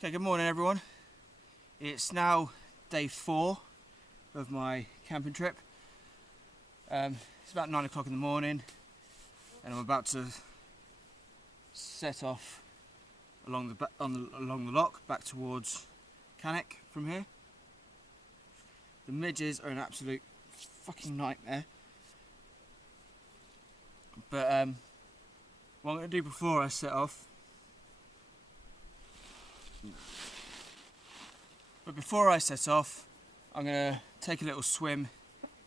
Okay, good morning everyone. It's now day 4 of my camping trip. It's about 9 o'clock in the morning and I'm about to set off along the loch back towards Cannock from here. The midges are an absolute fucking nightmare. But what I'm going to do before I set off, I'm going to take a little swim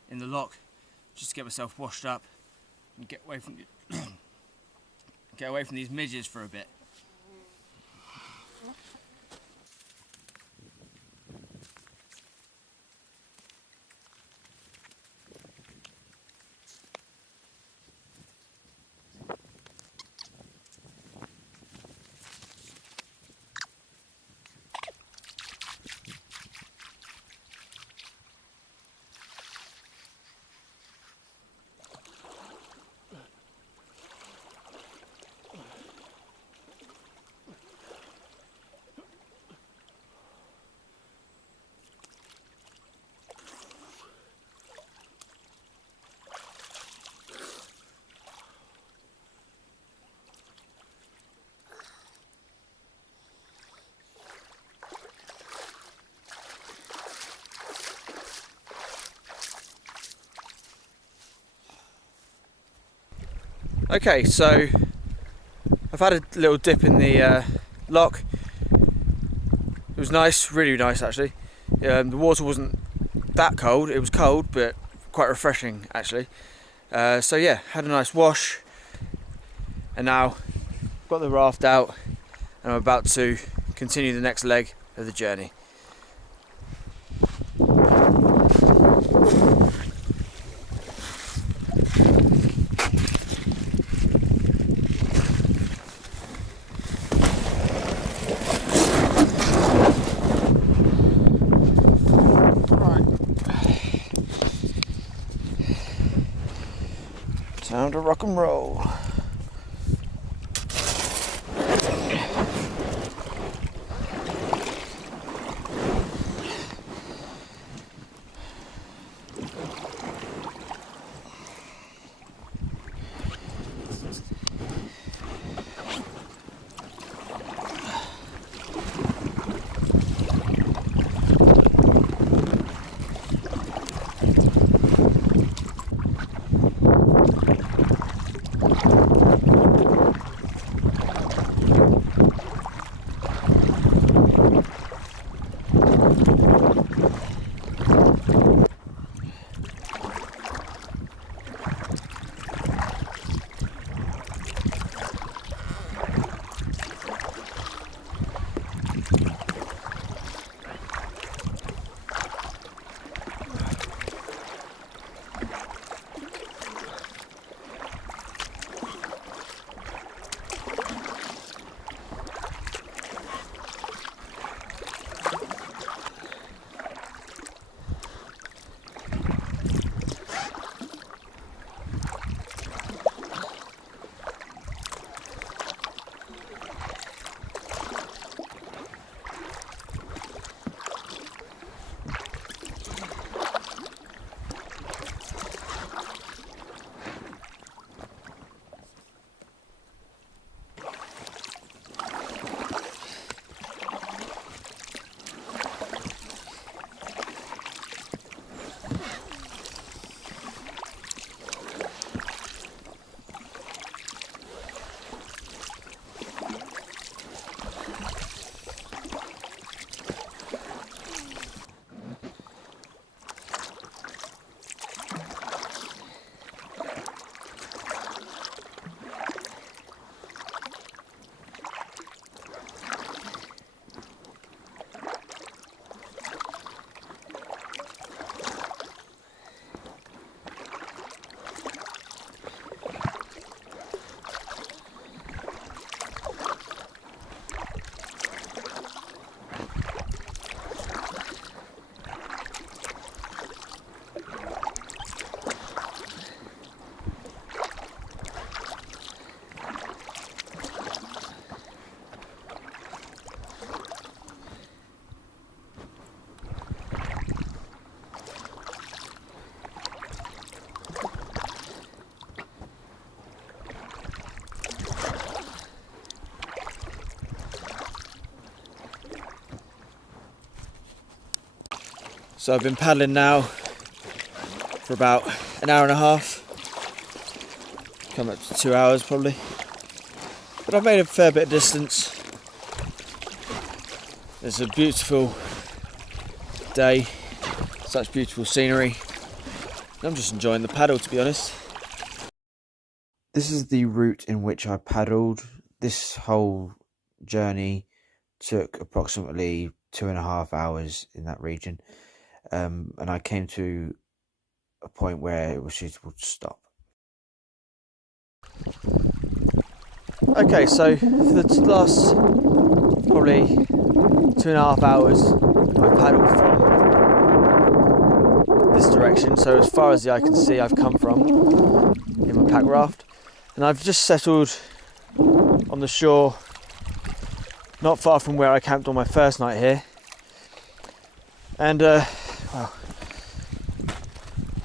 in the loch just to get myself washed up and get away from these midges for a bit. Okay, so I've had a little dip in the loch. It was nice, really nice actually. The water wasn't that cold, it was cold but quite refreshing actually. So yeah, had a nice wash and now got the raft out and I'm about to continue the next leg of the journey. Time to rock and roll. So I've been paddling now for about an hour and a half, come up to 2 hours probably, but I've made a fair bit of distance. It's a beautiful day, such beautiful scenery. I'm just enjoying the paddle, to be honest. This is the route in which I paddled. This whole journey took approximately 2.5 hours in that region, and I came to a point where it was suitable to stop. Okay, so for the last probably 2.5 hours I paddled from this direction, so as far as the eye can see I've come from in my Packraft, and I've just settled on the shore not far from where I camped on my first night here, and well,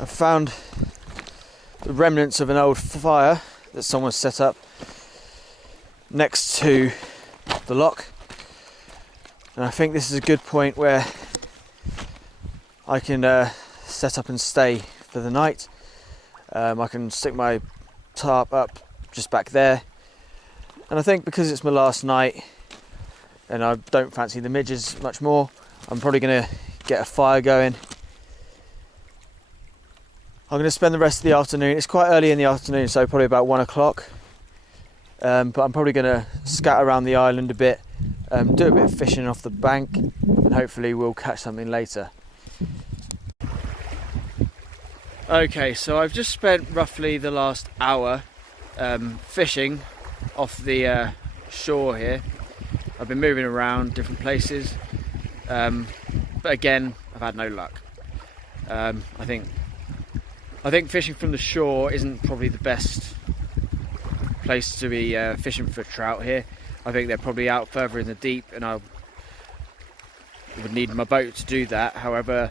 I've found the remnants of an old fire that someone set up next to the loch, and I think this is a good point where I can set up and stay for the night. I can stick my tarp up just back there, and I think because it's my last night and I don't fancy the midges much more, I'm probably going to get a fire going. I'm going to spend the rest of the afternoon, it's quite early in the afternoon, so probably about 1 o'clock, but I'm probably going to scatter around the island a bit, do a bit of fishing off the bank, and hopefully we'll catch something later. Okay, so I've just spent roughly the last hour fishing off the shore here. I've been moving around different places, but again I've had no luck. I think fishing from the shore isn't probably the best place to be fishing for trout here. I think they're probably out further in the deep, and I would need my boat to do that. However,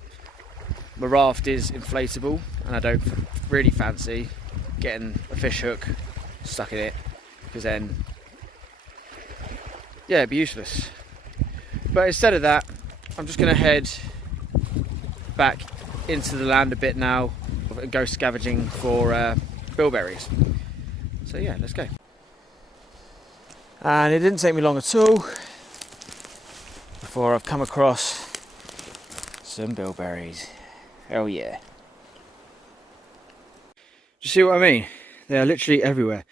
my raft is inflatable and I don't really fancy getting a fish hook stuck in it, because then, yeah, it'd be useless. But instead of that, I'm just going to head back into the land a bit now and go scavenging for bilberries. So yeah, let's go. And it didn't take me long at all before I've come across some bilberries. Oh yeah. Do you see what I mean? They are literally everywhere.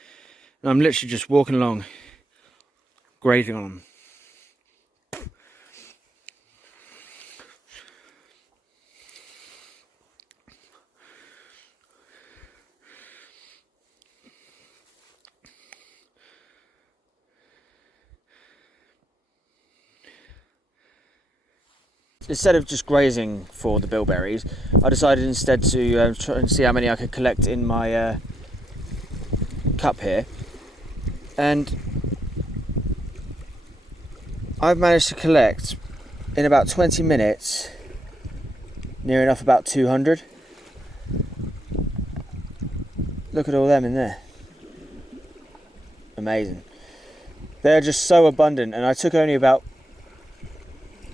And I'm literally just walking along, grazing on them. Instead of just grazing for the bilberries, I decided instead to try and see how many I could collect in my cup here, and I've managed to collect in about 20 minutes near enough about 200. Look at all them in there. Amazing. They're just so abundant, and I took only about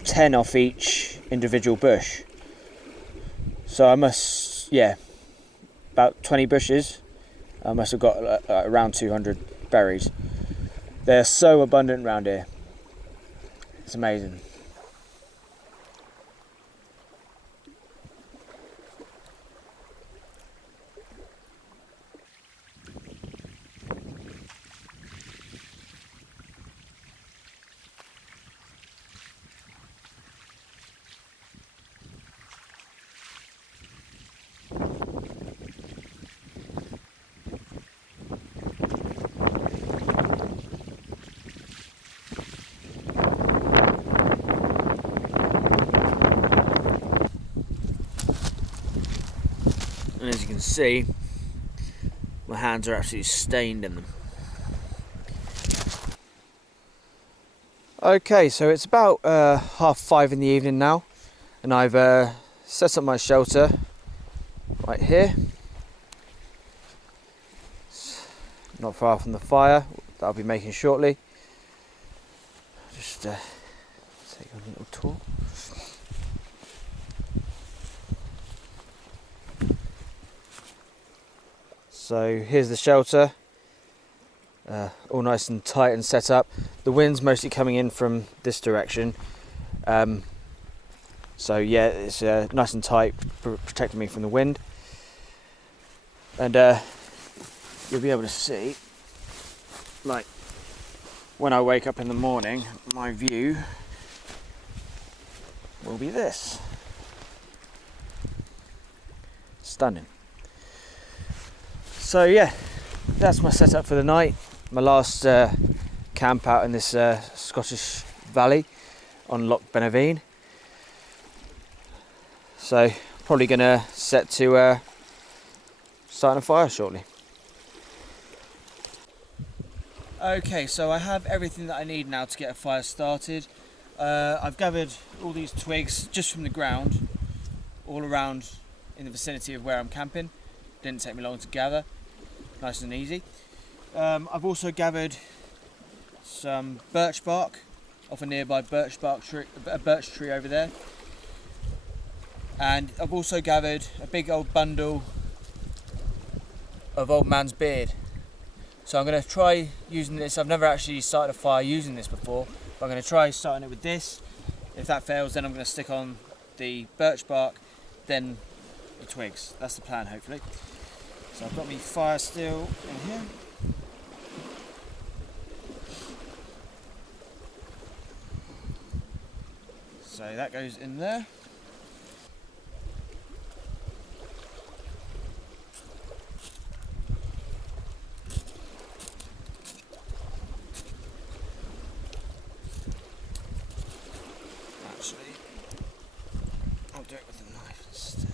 10 off each individual bush, so I must, yeah, about 20 bushes, I must have got around 200 berries. They're so abundant around here, it's amazing. And as you can see, my hands are absolutely stained in them. Okay, so it's about 5:30 in the evening now, and I've set up my shelter right here. It's not far from the fire that I'll be making shortly. Just take a little tour. So here's the shelter, all nice and tight and set up. The wind's mostly coming in from this direction, so yeah, it's nice and tight, protecting me from the wind. And you'll be able to see, like, when I wake up in the morning, my view will be this. Stunning. So yeah, that's my setup for the night. My last camp out in this Scottish valley on Loch Beinn. So probably gonna set to starting a fire shortly. Okay, so I have everything that I need now to get a fire started. I've gathered all these twigs just from the ground, all around in the vicinity of where I'm camping. Didn't take me long to gather, nice and easy. I've also gathered some birch bark off a nearby birch tree over there. And I've also gathered a big old bundle of old man's beard. So I'm going to try using this. I've never actually started a fire using this before, but I'm going to try starting it with this. If that fails, then I'm going to stick on the birch bark, then the twigs. That's the plan, hopefully. So I've got my fire still in here. So that goes in there. I'll do it with a knife instead.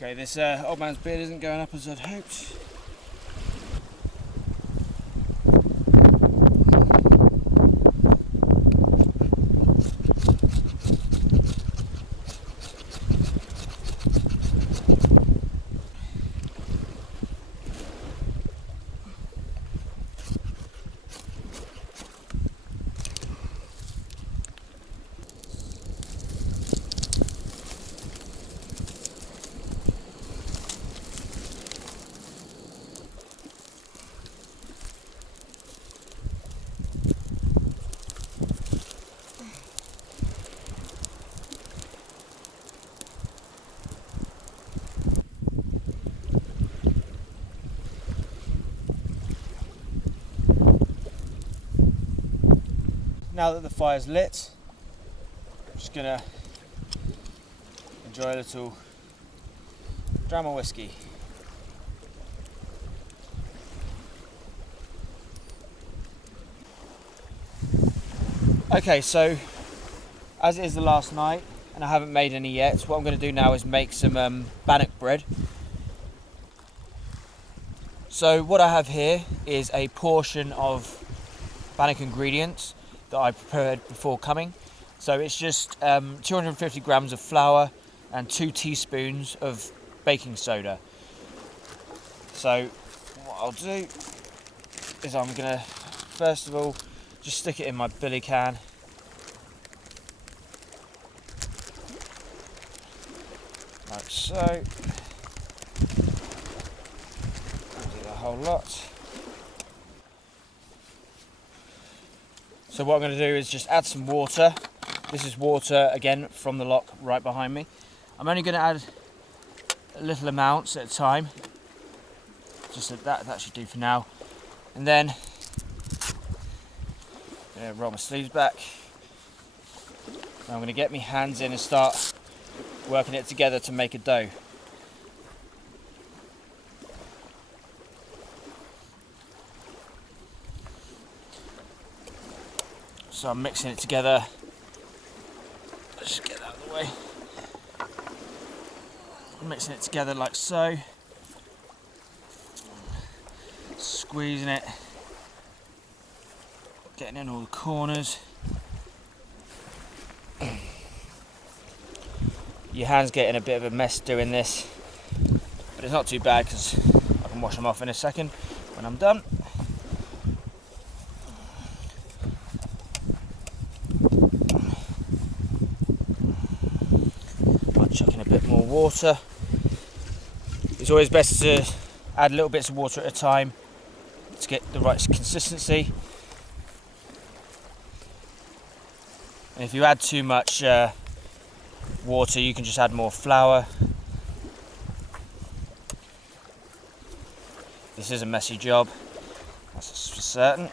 Okay, this old man's beard isn't going up as I'd hoped. Now that the fire's lit, I'm just gonna enjoy a little dram of whiskey. Okay, so as it is the last night and I haven't made any yet, what I'm going to do now is make some bannock bread. So what I have here is a portion of bannock ingredients that I prepared before coming. So it's just 250 grams of flour and 2 teaspoons of baking soda. So what I'll do is I'm going to first of all just stick it in my billy can. Like so. Do the whole lot. So what I'm going to do is just add some water. This is water again from the loch right behind me. I'm only going to add a little amounts at a time. Just that should do for now. And then I'm going to roll my sleeves back. And I'm going to get my hands in and start working it together to make a dough. So I'm mixing it together. Let's just get that out of the way. I'm mixing it together like so. squeezing it, getting in all the corners. Your hands get in a bit of a mess doing this, but it's not too bad because I can wash them off in a second when I'm done. I'll chuck in a bit more water. It's always best to add little bits of water at a time to get the right consistency. And if you add too much water, you can just add more flour. This is a messy job, that's for certain.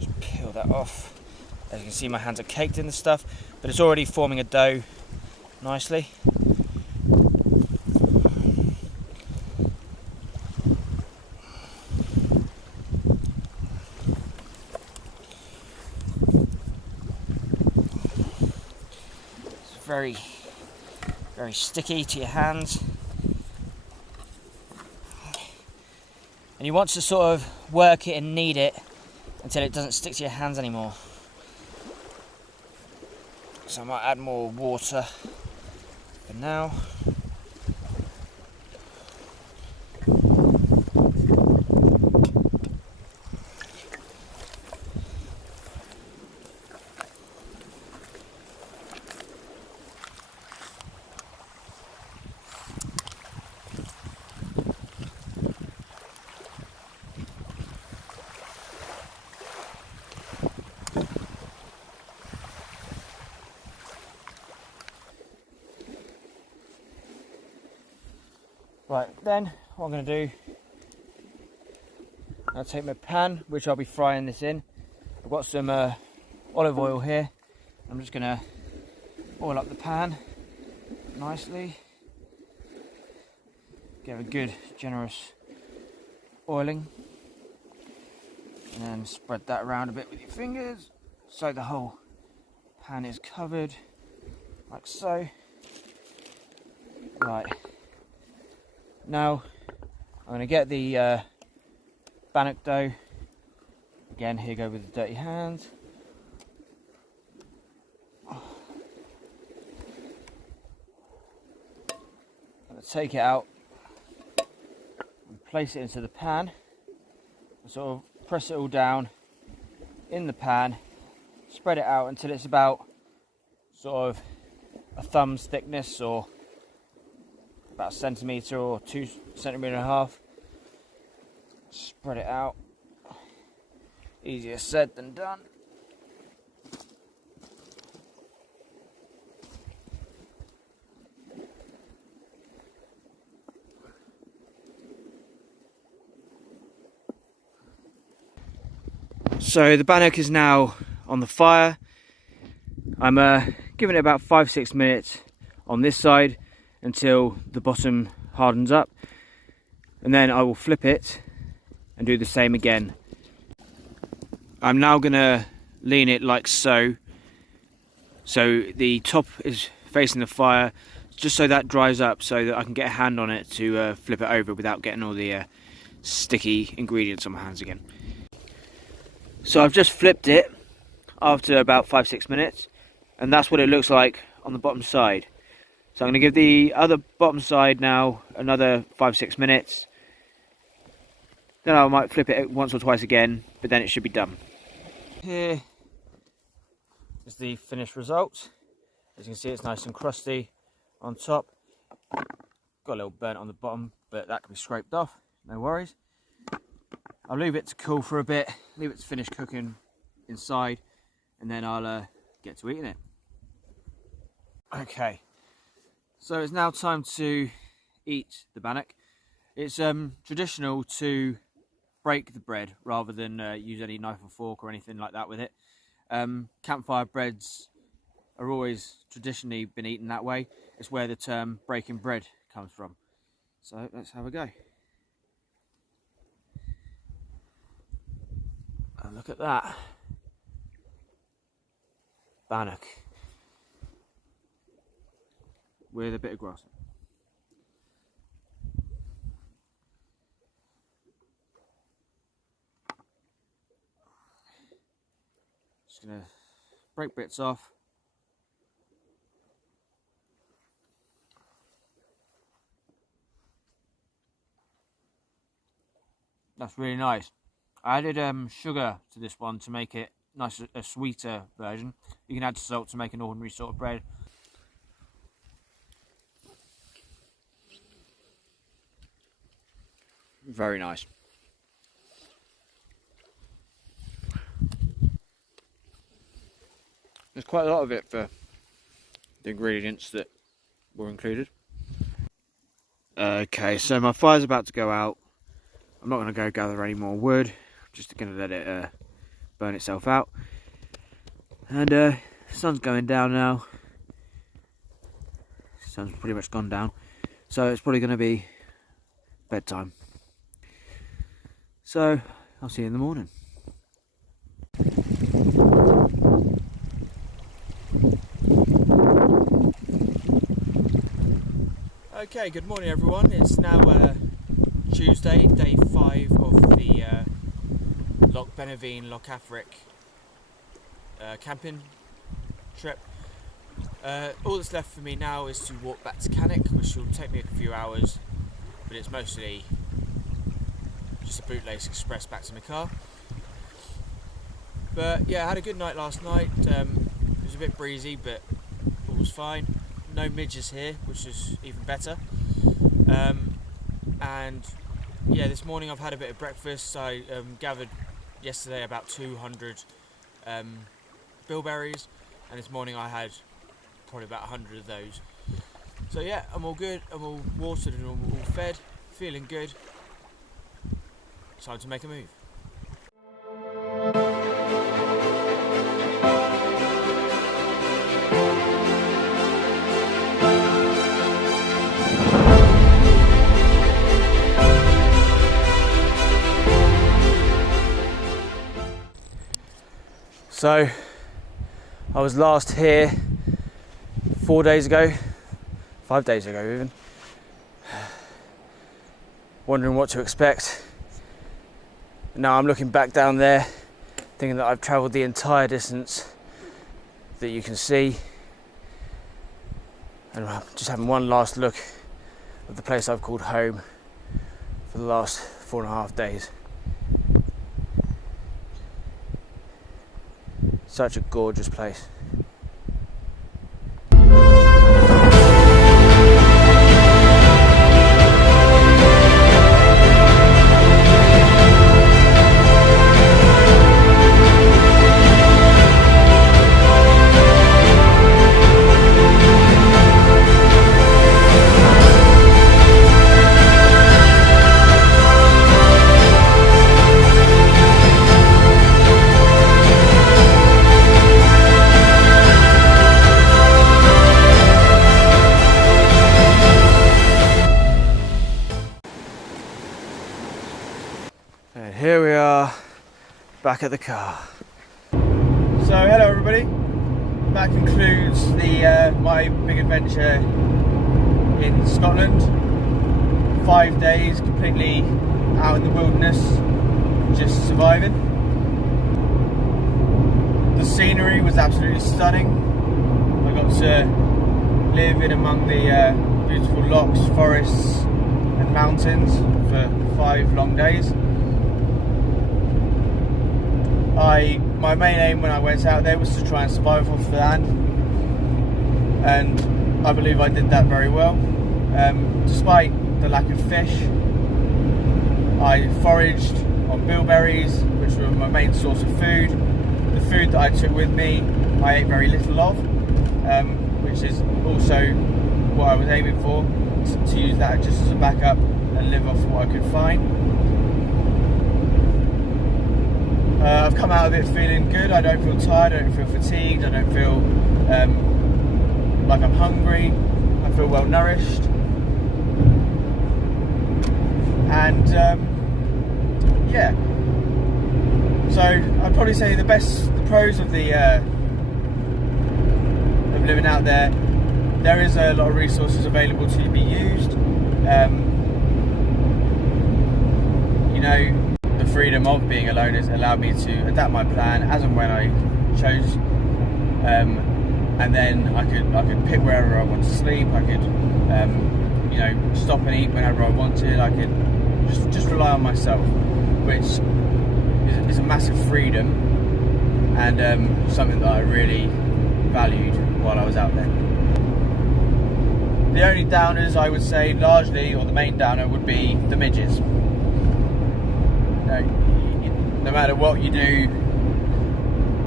Just peel that off. As you can see, my hands are caked in the stuff, but it's already forming a dough nicely. Very, very sticky to your hands, and you want to sort of work it and knead it until it doesn't stick to your hands anymore. So I might add more water for now. Right, then what I'm going to do, I'll take my pan, which I'll be frying this in. I've got some olive oil here. I'm just going to oil up the pan nicely. Give a good, generous oiling. And then spread that around a bit with your fingers so the whole pan is covered, like so. Right. Now I'm going to get the bannock dough. Again, here go with the dirty hands. I'm going to take it out and place it into the pan and sort of press it all down in the pan, spread it out until it's about sort of a thumb's thickness, or about a centimetre or 2 centimetre and a half. Spread it out. Easier said than done. So the bannock is now on the fire. I'm giving it about 5-6 minutes on this side until the bottom hardens up, and then I will flip it and do the same again. I'm now going to lean it like so the top is facing the fire, just so that dries up, so that I can get a hand on it to flip it over without getting all the sticky ingredients on my hands again. So I've just flipped it after about 5-6 minutes, and that's what it looks like on the bottom side. So I'm going to give the other bottom side now another 5-6 minutes. Then I might flip it once or twice again, but then it should be done. Here is the finished result. As you can see, it's nice and crusty on top. Got a little burnt on the bottom, but that can be scraped off, no worries. I'll leave it to cool for a bit, leave it to finish cooking inside, and then I'll get to eating it. Okay. So it's now time to eat the bannock. It's traditional to break the bread rather than use any knife or fork or anything like that with it. Campfire breads are always traditionally been eaten that way. It's where the term breaking bread comes from. So let's have a go. Oh, look at that. Bannock with a bit of grass. Just gonna break bits off. That's really nice. I added sugar to this one to make it nice, a sweeter version. You can add salt to make an ordinary sort of bread. Very nice. There's quite a lot of it for the ingredients that were included. Okay, so my fire's about to go out. I'm not going to go gather any more wood. I'm just going to let it burn itself out. And the sun's going down now. The sun's pretty much gone down. So it's probably going to be bedtime. So I'll see you in the morning. Okay, good morning everyone. It's now Tuesday, day 5 of the Loch Beinn, Loch camping trip. All that's left for me now is to walk back to Cannock, which will take me a few hours, but it's mostly just a bootlace express back to my car. But yeah, I had a good night last night. It was a bit breezy, but all was fine. No midges here, which is even better. And yeah, this morning I've had a bit of breakfast. I gathered yesterday about 200 bilberries, and this morning I had probably about 100 of those. So yeah, I'm all good, I'm all watered and all fed, feeling good. Time to make a move. So I was last here 4 days ago, 5 days ago even, wondering what to expect. Now I'm looking back down there, thinking that I've travelled the entire distance that you can see, and I'm just having one last look at the place I've called home for the last 4.5 days. Such a gorgeous place. And here we are, back at the car. So hello everybody, that concludes the my big adventure in Scotland. 5 days completely out in the wilderness, just surviving. The scenery was absolutely stunning. I got to live in among the beautiful lochs, forests and mountains for 5 long days. My main aim when I went out there was to try and survive off the land, and I believe I did that very well. Despite the lack of fish, I foraged on bilberries, which were my main source of food. The food that I took with me, I ate very little of, which is also what I was aiming for, to use that just as a backup and live off what I could find. I've come out of it feeling good. I don't feel tired, I don't feel fatigued, I don't feel like I'm hungry. I feel well nourished. And yeah, so I'd probably say the pros of the of living out there is a lot of resources available to be used. You know, the freedom of being alone has allowed me to adapt my plan as and when I chose, and then I could pick wherever I want to sleep. I could, you know, stop and eat whenever I wanted. I could just rely on myself, which is a massive freedom, and something that I really valued while I was out there. The only downers, I would say, largely, or the main downer, would be the midges. No matter what you do,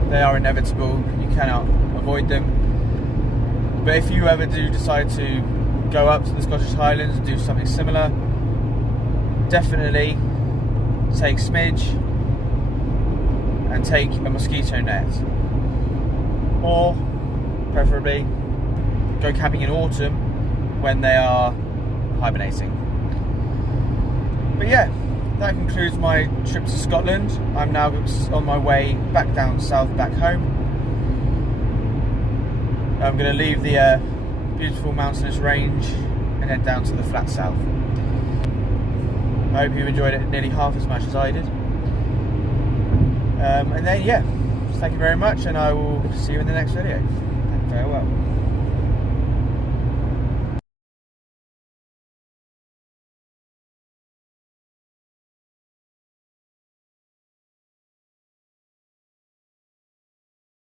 they are inevitable. You cannot avoid them. But if you ever do decide to go up to the Scottish Highlands and do something similar, definitely take smidge and take a mosquito net, or preferably go camping in autumn when they are hibernating. But yeah, that concludes my trip to Scotland. I'm now on my way back down south, back home. I'm going to leave the beautiful mountainous range and head down to the flat south. I hope you enjoyed it nearly half as much as I did. And then, yeah, thank you very much, and I will see you in the next video. Farewell.